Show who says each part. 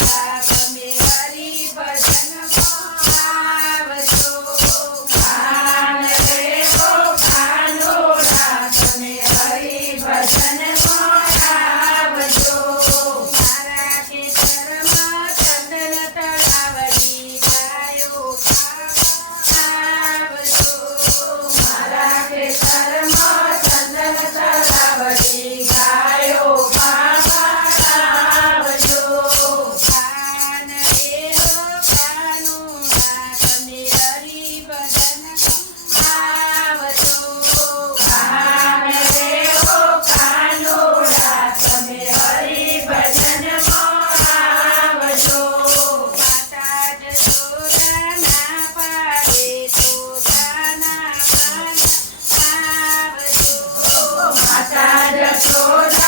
Speaker 1: Bye.
Speaker 2: Yes, Lord.